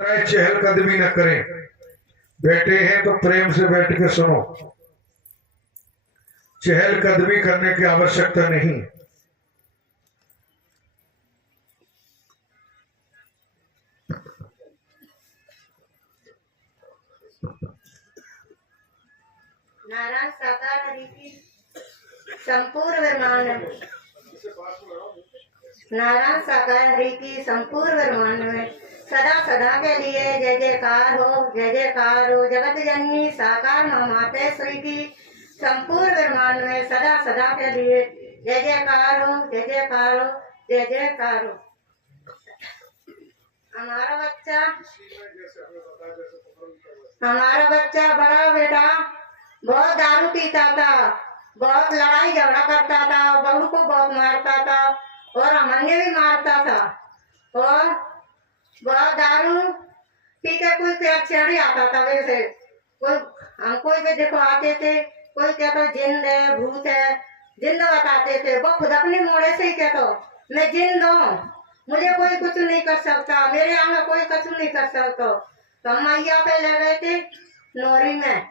चहलकदमी न करें। बैठे हैं तो प्रेम से बैठ के सुनो। चहलकदमी करने की आवश्यकता नहीं। नारायण साकार हरि की संपूर्ण विमान नारायण साकार हरि की संपूर्ण विमान में सदा सदा के लिए जय जयकार हो, जय जयकार हो। जगत जननी साकार मां मातेश्वरी की संपूर्ण विमान में सदा सदा के लिए जय जयकार हो, जय जयकार हो, जय जयकार हो। हमारा बच्चा बड़ा बेटा बहुत दारू पीता था, बहुत लड़ाई झगड़ा करता था, बहू को बहुत मारता था और अमन्य भी मारता था। और बहुत दारू पी के कोई चढ़ी आता था। वैसे कोई हमको भी देखो आते थे, कोई कहता जिंद है भूत है, जिंद बताते थे। वो खुद अपने मोड़े से ही कहता मैं जिंद हूँ, मुझे कोई कुछ नहीं कर सकता, मेरे यहाँ में कोई कुछ नहीं कर सकता। तो हम मैया पे ले गए थे नौरी में,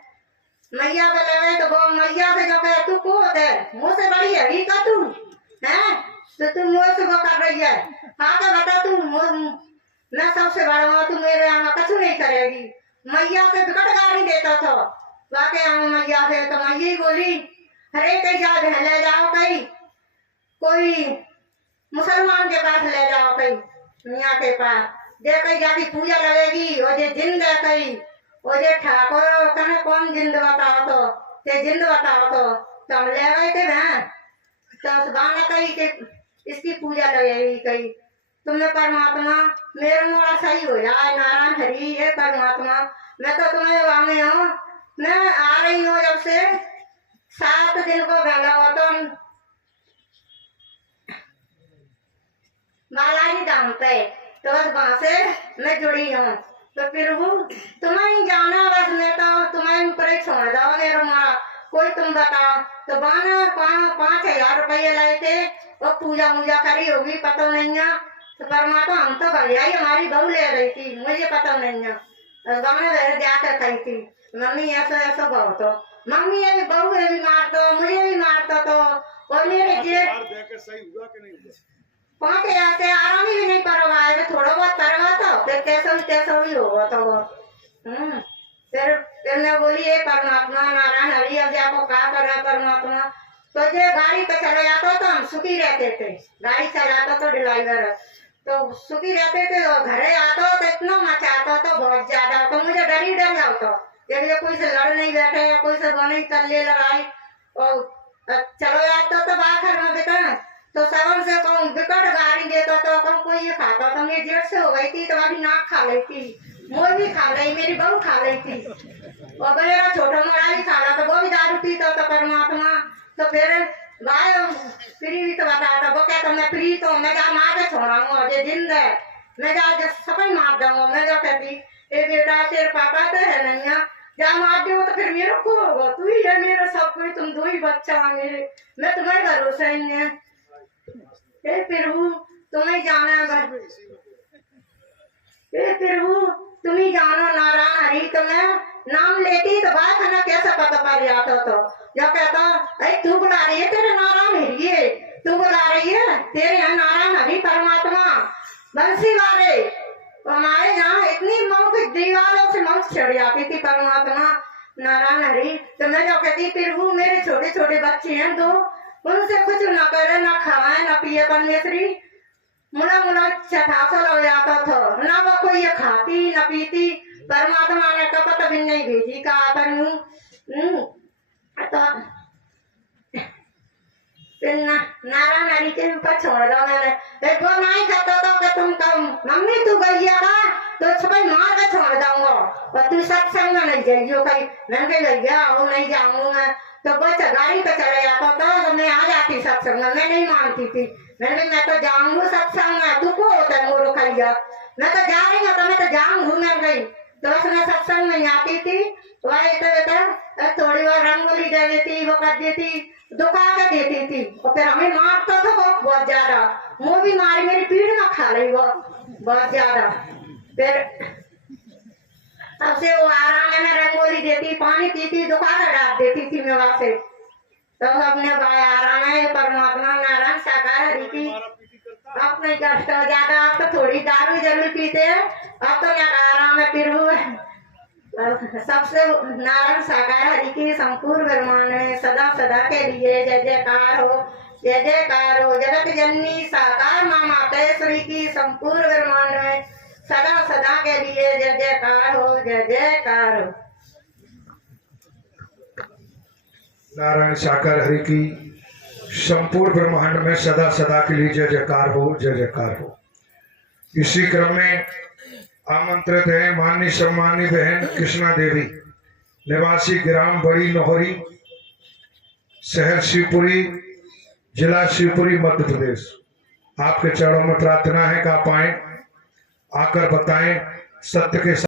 मैया पे ले गए तो वो मैया से जो कहे तू को है मुँह से बड़ी है का तू है, तो तू मुँह से वो कर रही है। हाँ तो बता तू मैं सबसे बड़ा हूँ, तू मेरे यहाँ कुछ नहीं करेगी। मैया से बिकट गाली देता था वाके हम मैया से। तो मैया बोली अरे कहीं जा ले जाओ, कहीं कोई मुसलमान के पास ले जाओ, कहीं मियाँ के पास जे कहीं जाके पूजा लगेगी। और जे जिंद है कहीं और जे ठाकुर कहने कौन जिंद बताओ तो ते जिंद बताओ तो हम ले गए थे ना। तो उस गाना कही कि इसकी पूजा लगेगी, कहीं तुम्हें परमात्मा मेरा मोड़ा सही हो जाए। नारायण हरि है परमात्मा, मैं तो तुम्हें वामी हूँ, मैं आ रही हूँ जब से 7 दिन को पहला हुआ तो बालाजी धाम पे, तो बस वहां से मैं जुड़ी हूँ। तो फिर वो तुम्हें जाना, बस मैं तो तुम्हें ऊपर ही छोड़ दो मेरा मोड़ा, कोई तुम बताओ। तो बाना 5,000 रुपये लाए थे और पूजा वूजा करी होगी, पता नहीं है। तो परमात्मा हम तो भैया ही हमारी बहू ले रही थी, मुझे पता नहीं है। गाना जाकर कही थी मम्मी ऐसा ऐसा बहु तो मम्मी ये भी बहू भी मारता, मुझे भी मारता। तो और मेरे जेठ 5,000 से आराम ही नहीं करवाए, थोड़ा बहुत करवा तो फिर कैसा भी होगा। तो फिर मैं बोली ये परमात्मा नारायण हरि अब जाको क्या करना परमात्मा। तो जो गाड़ी पे चले जाता तो हम सुखी रहते थे, गाड़ी चलाता तो ड्राइवर तो सुखी रहते थे। और घरे आता तो इतना मचाता तो बहुत ज्यादा, तो मुझे डर ही डर लगता यदि कोई से लड़ नहीं बैठे या कोई से बनी कर ले लड़ाई। और चलो जाता तो बाहर में बेटा तो सबन से कहूँ विकट गाड़ी देता तो कहूँ कोई ये खाता तो मेरी जेठ से हो गई थी, तो अभी नाक खा गई थी, मोर भी खा गई, मेरी बहू खा गई थी और मेरा छोटा मोड़ा भी खा रहा था, वो भी दारू पीता था परमात्मा। तो फिर गाय फ्री तो बताता वो कहता मैं फ्री तो मैं जा मार के छोड़ाऊंगा, जो जिंद है मैं जा सफाई मार दूंगा। मैं जो कहती ये बेटा तेरे पापा तो है नहीं है, जा मार दो तो फिर मेरे को होगा, तू ही है मेरा सब कुछ, तुम 2 ही बच्चा है मेरे, मैं तुम्हारे भरोसा ही है। प्रभु तुम्हें जाना है, प्रभु तुम्हें जाना नारायण हरि। तो मैं नाम लेती तो बात है ना कैसा पता पड़ जाता। तो जो कहता अरे तू बुला रही है तेरे नारायण हरि है, तू बुला रही है तेरे यहाँ नारायण हरि परमात्मा बंसी वाले। हमारे यहाँ इतनी मौत दीवारों से मौत चढ़ जाती थी परमात्मा नारायण हरि। तो मैं जो कहती प्रभु मेरे छोटे छोटे बच्चे हैं 2, उनसे कुछ न करे न खाए न पिए परमेश्वरी, मुला मुला चटासा लग जाता था ना, वो कोई ये खाती न पीती। परमात्मा ने कपट भी नहीं भेजी का तो नारायण हरि के ऊपर छोड़ दो। मैंने वो नहीं कहता तो कि तुम कम मम्मी तू गैया का तो सभी मार के छोड़ दूंगा और तू सत्संग में नहीं जाइयो कहीं। मैंने गैया नहीं जाऊंगा। तो बस गाड़ी पे चले जाता था तो मैं आ जाती सत्संग में, मैं नहीं मानती थी। मैंने मैं तो जाऊंगी सत्संग में, तू को होता है मोरो खैया, मैं तो जा रही हूँ तो मैं तो जाऊंगी। मैं गई तो बस मैं सत्संग में आती थी, वही तो बेटा थोड़ी बार रंगोली दे देती, वो कर देती, दुका के देती थी और फिर हमें मारता था बहुत ज्यादा, मुँह भी मारी, मेरी पीठ में खा रही वो बहुत ज्यादा। फिर उसे वो आराम में रंगोली देती, पानी पीती, दुकान डाल देती थी मेवा से। तो अपने भाई आराम है परमात्मा नारायण साकार हरि की। अब नहीं कष्ट हो जाता, अब तो थोड़ी दारू जरूर पीते हैं, अब तो आराम है फिर सबसे नारायण साकार हरि की संपूर्ण ब्रह्मांड में सदा सदा के लिए जय जयकार हो, जय जयकार हो। जगत जननी साकार माँ मातेश्वरी की संपूर्ण ब्रह्मांड में सदा सदा के लिए जय जयकार हो, जय जयकार हो। नारायण साकार हरि की संपूर्ण ब्रह्मांड में सदा सदा के लिए जय जयकार हो, जय जयकार हो। इसी क्रम में आमंत्रित है माननीय सम्मानी बहन कृष्णा देवी, निवासी ग्राम बड़ी नोहरी, शहर शिवपुरी, जिला शिवपुरी, मध्य प्रदेश। आपके चरणों में प्रार्थना है कि आप आए, आकर बताएं सत्य के